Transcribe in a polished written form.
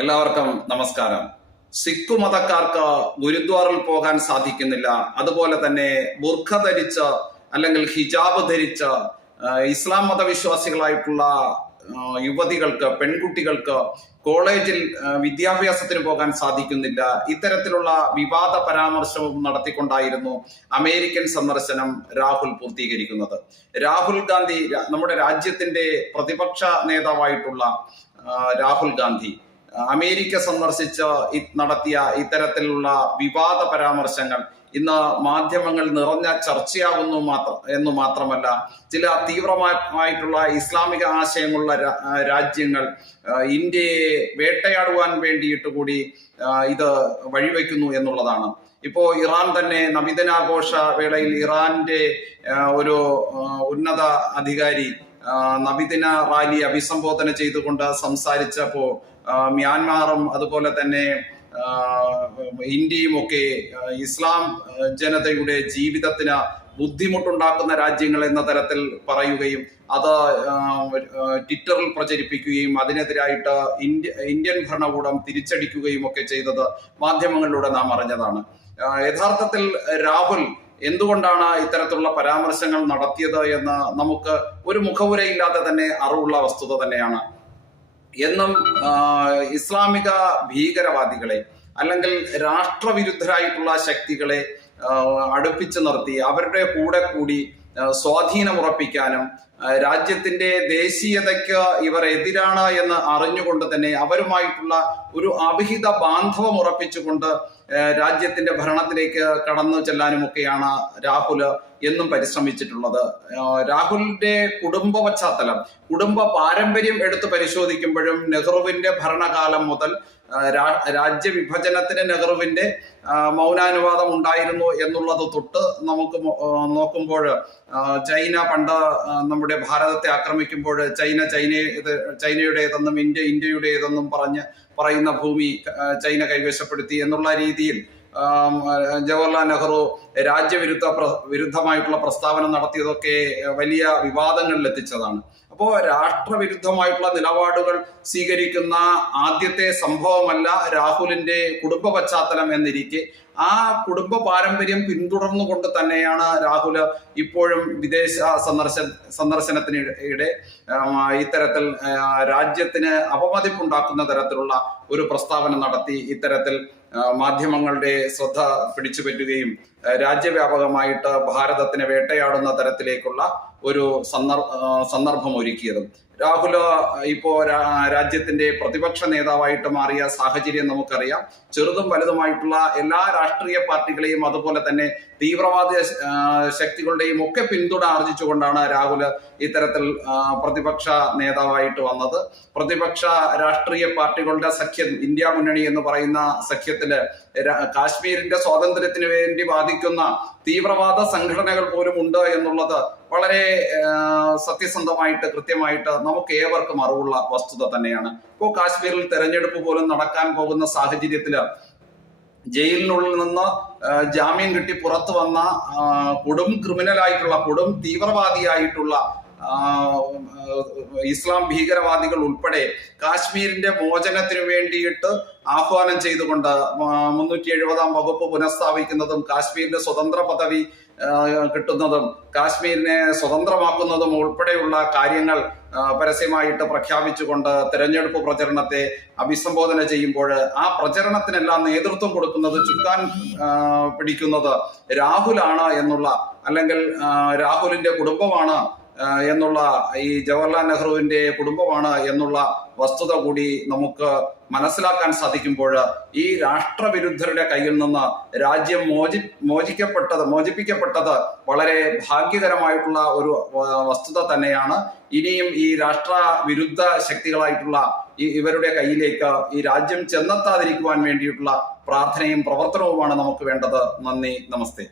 എല്ലാവർക്കും നമസ്കാരം. സിഖ് മതക്കാർക്ക് ഗുരുദ്വാറിൽ പോകാൻ സാധിക്കുന്നില്ല. അതുപോലെ തന്നെ ബുർഖ ധരിച്ച അല്ലെങ്കിൽ ഹിജാബ് ധരിച്ച ഇസ്ലാം മതവിശ്വാസികളായിട്ടുള്ള യുവതികൾക്ക്, പെൺകുട്ടികൾക്ക് കോളേജിൽ വിദ്യാഭ്യാസത്തിന് പോകാൻ സാധിക്കുന്നില്ല. ഇത്തരത്തിലുള്ള വിവാദ പരാമർശവും നടത്തിക്കൊണ്ടായിരുന്നു അമേരിക്കൻ സന്ദർശനം രാഹുൽ പൂർത്തീകരിക്കുന്നത്. രാഹുൽ ഗാന്ധി, നമ്മുടെ രാജ്യത്തിന്റെ പ്രതിപക്ഷ നേതാവായിട്ടുള്ള രാഹുൽ ഗാന്ധി അമേരിക്ക സന്ദർശിച്ച് നടത്തിയ ഇത്തരത്തിലുള്ള വിവാദ പരാമർശങ്ങൾ ഇന്ന് മാധ്യമങ്ങൾ നിറഞ്ഞ ചർച്ചയാവുന്നു എന്നു മാത്രമല്ല, ചില തീവ്രമായിട്ടുള്ള ഇസ്ലാമിക ആശയമുള്ള രാജ്യങ്ങൾ ഇന്ത്യയെ വേട്ടയാടുവാൻ വേണ്ടിയിട്ട് കൂടി ഇത് വഴിവെക്കുന്നു എന്നുള്ളതാണ്. ഇപ്പോ ഇറാൻ തന്നെ നബിദിനാഘോഷ വേളയിൽ ഇറാന്റെ ഒരു ഉന്നത അധികാരി നബിദിന റാലി അഭിസംബോധന ചെയ്തുകൊണ്ട് സംസാരിച്ചപ്പോ മ്യാൻമാറും അതുപോലെ തന്നെ ഇന്ത്യയും ഒക്കെ ഇസ്ലാം ജനതയുടെ ജീവിതത്തിന് ബുദ്ധിമുട്ടുണ്ടാക്കുന്ന രാജ്യങ്ങൾ എന്ന തരത്തിൽ പറയുകയും അത് ട്വിറ്ററിൽ പ്രചരിപ്പിക്കുകയും അതിനെതിരായിട്ട് ഇന്ത്യൻ ഭരണകൂടം തിരിച്ചടിക്കുകയും ഒക്കെ ചെയ്തത് മാധ്യമങ്ങളിലൂടെ നാം അറിഞ്ഞതാണ്. യഥാർത്ഥത്തിൽ രാഹുൽ എന്തുകൊണ്ടാണ് ഇത്തരത്തിലുള്ള പരാമർശങ്ങൾ നടത്തിയത് എന്ന് നമുക്ക് ഒരു മുഖവുരയില്ലാതെ തന്നെ അറിവുള്ള വസ്തുത തന്നെയാണ്. എന്നും ഇസ്ലാമിക ഭീകരവാദികളെ അല്ലെങ്കിൽ രാഷ്ട്രവിരുദ്ധരായിട്ടുള്ള ശക്തികളെ അടുപ്പിച്ചു നിർത്തി അവരുടെ കൂടെ കൂടി സ്വാധീനമുറപ്പിക്കാനും രാജ്യത്തിന്റെ ദേശീയതയ്ക്ക് ഇവർ എതിരാണ് എന്ന് അറിഞ്ഞുകൊണ്ട് തന്നെ അവരുമായിട്ടുള്ള ഒരു അവിഹിത ബാന്ധവം ഉറപ്പിച്ചുകൊണ്ട് രാജ്യത്തിന്റെ ഭരണത്തിലേക്ക് കടന്നു ചെല്ലാനുമൊക്കെയാണ് രാഹുൽ എന്നും പരിശ്രമിച്ചിട്ടുള്ളത്. രാഹുലിന്റെ കുടുംബ പശ്ചാത്തലം, കുടുംബ പാരമ്പര്യം എടുത്ത് പരിശോധിക്കുമ്പോഴും നെഹ്റുവിന്റെ ഭരണകാലം മുതൽ രാജ്യവിഭജനത്തിന് നെഹ്റുവിന്റെ മൗനാനുവാദം ഉണ്ടായിരുന്നു എന്നുള്ളത് തൊട്ട് നമുക്ക് നോക്കുമ്പോൾ ചൈന പണ്ട് നമ്മുടെ ഭാരതത്തെ ആക്രമിക്കുമ്പോൾ ചൈനയുടേതെന്നും ഇന്ത്യയുടേതെന്നും പറയുന്ന ഭൂമി ചൈന കൈവശപ്പെടുത്തി എന്നുള്ള രീതിയിൽ ജവഹർലാൽ നെഹ്റു വിരുദ്ധമായിട്ടുള്ള പ്രസ്താവന നടത്തിയതൊക്കെ വലിയ വിവാദങ്ങളിൽ എത്തിച്ചതാണ്. അപ്പോൾ രാഷ്ട്രവിരുദ്ധമായിട്ടുള്ള നിലപാടുകൾ സ്വീകരിക്കുന്ന ആദ്യത്തെ സംഭവമല്ല രാഹുലിന്റെ കുടുംബ പശ്ചാത്തലം എന്നിരിക്കെ ആ കുടുംബ പാരമ്പര്യം തന്നെയാണ് രാഹുൽ ഇപ്പോഴും വിദേശ സന്ദർശനത്തിനിടെ ഇത്തരത്തിൽ രാജ്യത്തിന് അപമതിപ്പുണ്ടാക്കുന്ന തരത്തിലുള്ള ഒരു പ്രസ്താവന നടത്തി ഇത്തരത്തിൽ മാധ്യമങ്ങളുടെ ശ്രദ്ധ പിടിച്ചുപറ്റുകയും രാജ്യവ്യാപകമായിട്ട് ഭാരതത്തിനെ വേട്ടയാടുന്ന തരത്തിലേക്കുള്ള ഒരു സന്ദർഭം ഒരുക്കിയതും. രാഹുൽ ഇപ്പോ രാജ്യത്തിന്റെ പ്രതിപക്ഷ നേതാവായിട്ട് മാറിയ സാഹചര്യം നമുക്കറിയാം. ചെറുതും വലുതുമായിട്ടുള്ള എല്ലാ രാഷ്ട്രീയ പാർട്ടികളെയും അതുപോലെ തന്നെ തീവ്രവാദ ശക്തികളുടെയും ഒക്കെ പിന്തുണ ആർജിച്ചുകൊണ്ടാണ് രാഹുൽ ഇത്തരത്തിൽ പ്രതിപക്ഷ നേതാവായിട്ട് വന്നത്. പ്രതിപക്ഷ രാഷ്ട്രീയ പാർട്ടികളുടെ സഖ്യം, ഇന്ത്യ മുന്നണി എന്ന് പറയുന്ന സഖ്യത്തില് കാശ്മീരിന്റെ സ്വാതന്ത്ര്യത്തിന് വേണ്ടി വാദിക്കുന്ന തീവ്രവാദ സംഘടനകൾ പോലും ഉണ്ട് എന്നുള്ളത് വളരെ സത്യസന്ധമായിട്ട് കൃത്യമായിട്ട് നമുക്ക് ഏവർക്കും അറിവുള്ള വസ്തുത തന്നെയാണ്. ഇപ്പോൾ കാശ്മീരിൽ തെരഞ്ഞെടുപ്പ് പോലും നടക്കാൻ പോകുന്ന സാഹചര്യത്തില് ജയിലിനുള്ളിൽ നിന്ന് ജാമ്യം കിട്ടി പുറത്തു വന്ന കൊടും ക്രിമിനലായിട്ടുള്ള, കൊടും തീവ്രവാദിയായിട്ടുള്ള ഇസ്ലാം ഭീകരവാദികൾ ഉൾപ്പെടെ കാശ്മീരിന്റെ മോചനത്തിനു വേണ്ടിയിട്ട് ആഹ്വാനം ചെയ്തുകൊണ്ട് 370 വകുപ്പ് പുനഃസ്ഥാപിക്കുന്നതും കാശ്മീരിന്റെ സ്വതന്ത്ര പദവി കിട്ടുന്നതും കാശ്മീരിനെ സ്വതന്ത്രമാക്കുന്നതും ഉൾപ്പെടെയുള്ള കാര്യങ്ങൾ പരസ്യമായിട്ട് പ്രഖ്യാപിച്ചുകൊണ്ട് തെരഞ്ഞെടുപ്പ് പ്രചരണത്തെ അഭിസംബോധന ചെയ്യുമ്പോൾ ആ പ്രചരണത്തിനെല്ലാം നേതൃത്വം കൊടുക്കുന്നത്, ചുക്കാൻ പിടിക്കുന്നത് രാഹുലാണ് എന്നുള്ള, അല്ലെങ്കിൽ രാഹുലിന്റെ കുടുംബമാണ് എന്നുള്ള, ഈ ജവഹർലാൽ നെഹ്റുവിന്റെ കുടുംബമാണ് എന്നുള്ള വസ്തുത കൂടി നമുക്ക് മനസ്സിലാക്കാൻ ഈ രാഷ്ട്രവിരുദ്ധരുടെ കയ്യിൽ നിന്ന് രാജ്യം മോചിപ്പിക്കപ്പെട്ടത് വളരെ ഭാഗ്യകരമായിട്ടുള്ള ഒരു വസ്തുത തന്നെയാണ്. ഇനിയും ഈ രാഷ്ട്രവിരുദ്ധ ശക്തികളായിട്ടുള്ള ഇവരുടെ കയ്യിലേക്ക് ഈ രാജ്യം ചെന്നെത്താതിരിക്കുവാൻ വേണ്ടിയിട്ടുള്ള പ്രാർത്ഥനയും പ്രവർത്തനവുമാണ് നമുക്ക് വേണ്ടത്. നന്ദി, നമസ്തേ.